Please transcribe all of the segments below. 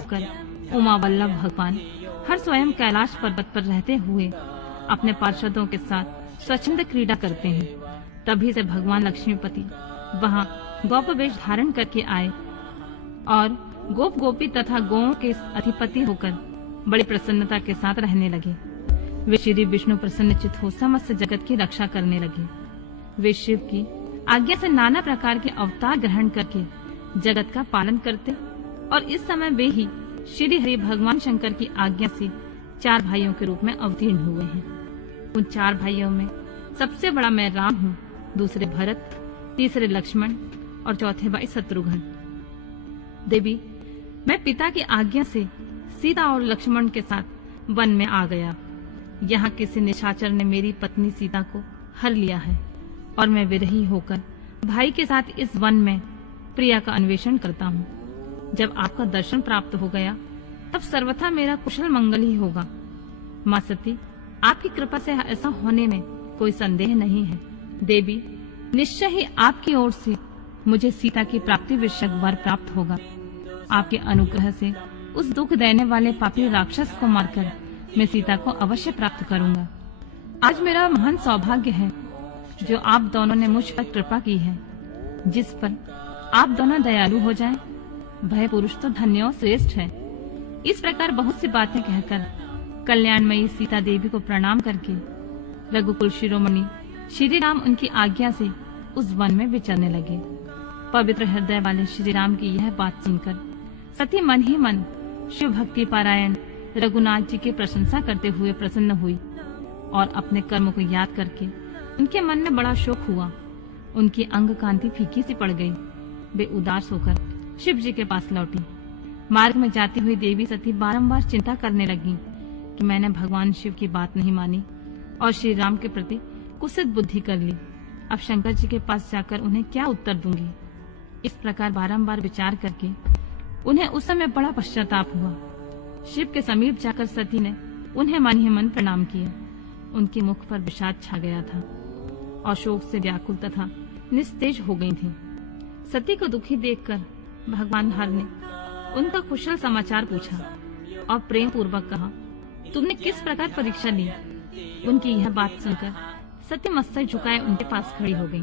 होकर उमा वल्लभ भगवान हर स्वयं कैलाश पर्वत पर रहते हुए अपने पार्षदों के साथ स्वच्छंद क्रीड़ा करते हैं। तभी से भगवान लक्ष्मीपति वहां गोप वेश धारण करके आए और गोप गोपी तथा गौओं के अधिपति होकर बड़ी प्रसन्नता के साथ रहने लगे। वे श्री विष्णु प्रसन्नचित्त हो समस्त जगत की रक्षा करने लगे। वे शिव की आज्ञा से नाना प्रकार के अवतार ग्रहण करके जगत का पालन करते और इस समय वे ही श्री हरि भगवान शंकर की आज्ञा से 4 भाइयों के रूप में अवतीर्ण हुए हैं। उन 4 भाइयों में सबसे बड़ा मैं राम हूँ, दूसरे भरत, तीसरे लक्ष्मण और चौथे भाई शत्रुघ्न। देवी, मैं पिता की आज्ञा से सीता और लक्ष्मण के साथ वन में आ गया। यहाँ किसी निशाचर ने मेरी पत्नी सीता को हर लिया है और मैं विरही होकर भाई के साथ इस वन में प्रिया का अन्वेषण करता हूँ। जब आपका दर्शन प्राप्त हो गया तब सर्वथा मेरा कुशल मंगल ही होगा। माँ सती, आपकी कृपा से ऐसा होने में कोई संदेह नहीं है। देवी, निश्चय ही आपकी ओर से मुझे सीता की प्राप्ति विषयक वर प्राप्त होगा। आपके अनुग्रह से उस दुख देने वाले पापी राक्षस को मारकर मैं सीता को अवश्य प्राप्त करूंगा। आज मेरा महान सौभाग्य है जो आप दोनों ने मुझ पर कृपा की है। जिस पर आप दोनों दयालु हो जाएं, वह पुरुष तो धन्य और श्रेष्ठ है। इस प्रकार बहुत सी बातें कहकर कल्याणमयी सीता देवी को प्रणाम करके रघुकुल शिरोमणि श्री राम उनकी आज्ञा से उस वन में विचरने लगे। पवित्र हृदय वाले श्री राम की यह बात सुनकर सती मन ही मन शिव भक्ति पारायण रघुनाथ जी की प्रशंसा करते हुए प्रसन्न हुई और अपने कर्म को याद करके उनके मन में बड़ा शोक हुआ। उनकी अंग कांति फीकी सी पड़ गई। वे उदास होकर शिव जी के पास लौटी। मार्ग में जाती हुई देवी सती बारंबार चिंता करने लगी कि मैंने भगवान शिव की बात नहीं मानी और श्री राम के प्रति कुत्सित बुद्धि कर ली। अब शंकर जी के पास जाकर उन्हें क्या उत्तर दूंगी। इस प्रकार बारंबार विचार करके उन्हें उस समय बड़ा पश्चाताप हुआ। शिव के समीप जाकर सती ने उन्हें मन ही मन प्रणाम किया। उनके मुख पर विषाद छा गया था और शोक से व्याकुल तथा निस्तेज हो गई थी। सती को दुखी देखकर भगवान हर ने उनका कुशल समाचार पूछा और प्रेम पूर्वक कहा, तुमने किस प्रकार परीक्षा ली। उनकी यह बात सुनकर सती मस्तक झुकाए उनके पास खड़ी हो गई।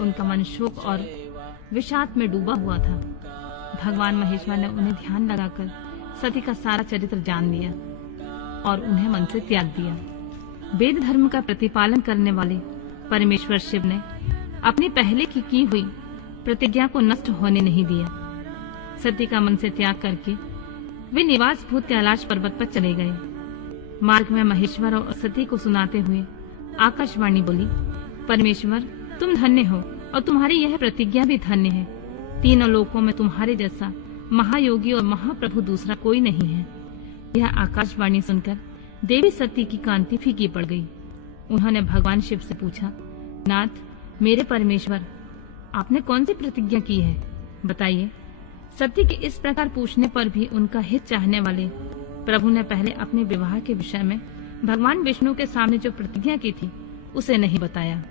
उनका मन शोक और विषाद में डूबा हुआ था। भगवान महेश्वर ने उन्हें ध्यान लगाकर सती का सारा चरित्र जान लिया और उन्हें मन से त्याग दिया। वेद धर्म का प्रतिपालन करने वाले परमेश्वर शिव ने अपनी पहले की हुई प्रतिज्ञा को नष्ट होने नहीं दिया। सती का मन से त्याग करके वे निवास भूत कैलाश पर्वत पर चले गए। मार्ग में महेश्वर और सती को सुनाते हुए आकाशवाणी बोली, परमेश्वर, तुम धन्य हो और तुम्हारी यह प्रतिज्ञा भी धन्य है। तीनों लोकों में तुम्हारे जैसा महायोगी और महाप्रभु दूसरा कोई नहीं है। यह आकाशवाणी सुनकर देवी सती की कांति फीकी पड़ गई। उन्होंने भगवान शिव से पूछा, नाथ, मेरे परमेश्वर, आपने कौन सी प्रतिज्ञा की है, बताइए। सती के इस प्रकार पूछने पर भी उनका हित चाहने वाले प्रभु ने पहले अपने विवाह के विषय में भगवान विष्णु के सामने जो प्रतिज्ञा की थी उसे नहीं बताया।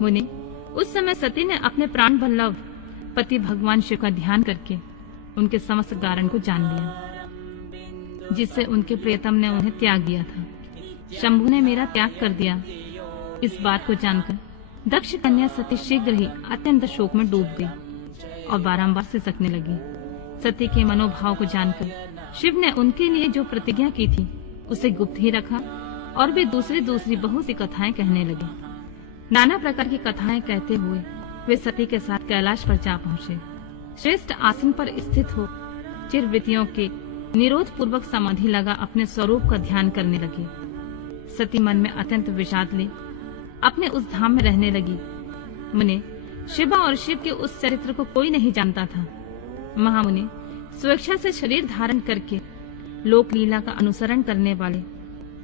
मुनि, उस समय सती ने अपने प्राण वल्लभ पति भगवान शिव का ध्यान करके उनके समस्त कारण को जान लिया, जिससे उनके प्रियतम ने उन्हें त्याग दिया था। शंभु ने मेरा त्याग कर दिया। इस बात को जानकर दक्ष कन्या सती शीघ्र ही अत्यंत शोक में डूब गई और बारंबार सिसकने लगी। सती के मनोभाव को जानकर शिव ने उनके लिए जो प्रतिज्ञा की थी उसे गुप्त ही रखा और वे दूसरी बहुत सी कथाएं कहने लगे। नाना प्रकार की कथाएं कहते हुए वे सती के साथ कैलाश पर जा पहुंचे। श्रेष्ठ आसन पर स्थित हो चिरवृत्तियों के निरोध पूर्वक समाधि लगा अपने स्वरूप का ध्यान करने लगे। सती मन में अत्यंत विषाद ले अपने उस धाम में रहने लगी। मुने, शिवा और शिव के उस चरित्र को कोई नहीं जानता था। महामुनि, स्वेच्छा से शरीर धारण करके लोक लीला का अनुसरण करने वाले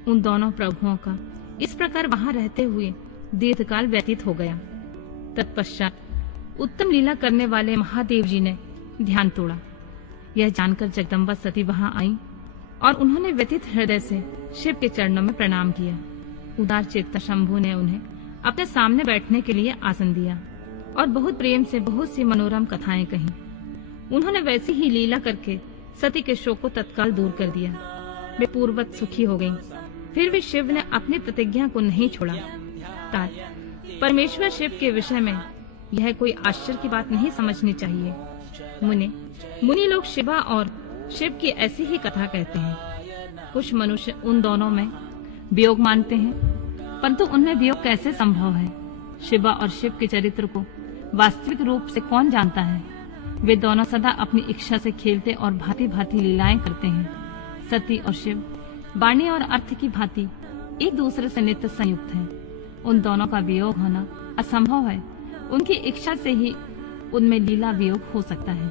उन दोनों प्रभुओं का इस प्रकार वहां रहते हुए दीर्घकाल व्यतीत हो गया। तत्पश्चात उत्तम लीला करने वाले महादेव जी ने ध्यान तोड़ा। यह जानकर जगदम्बा सती वहां आई और उन्होंने व्यथित हृदय से शिव के चरणों में प्रणाम किया। उदार चेता शंभु ने उन्हें अपने सामने बैठने के लिए आसन दिया और बहुत प्रेम से बहुत सी मनोरम कथाएं कही। उन्होंने वैसी ही लीला करके सती के शोक को तत्काल दूर कर दिया। वे पूर्ववत सुखी हो गईं। फिर भी शिव ने अपनी प्रतिज्ञा को नहीं छोड़ा। परमेश्वर शिव के विषय में यह कोई आश्चर्य की बात नहीं समझनी चाहिए। मुनि लोग शिवा और शिव की ऐसी ही कथा कहते हैं। कुछ मनुष्य उन दोनों में वियोग मानते हैं, परंतु उनमें वियोग कैसे संभव है? शिवा और शिव के चरित्र को वास्तविक रूप से कौन जानता है? वे दोनों सदा अपनी इच्छा से खेलते और भांति भांति लीलाएं करते हैं। सती और शिव वाणी और अर्थ की भांति एक दूसरे से नित्य संयुक्त हैं। उन दोनों का वियोग होना असंभव है। उनकी इच्छा से ही उनमें लीला वियोग हो सकता है।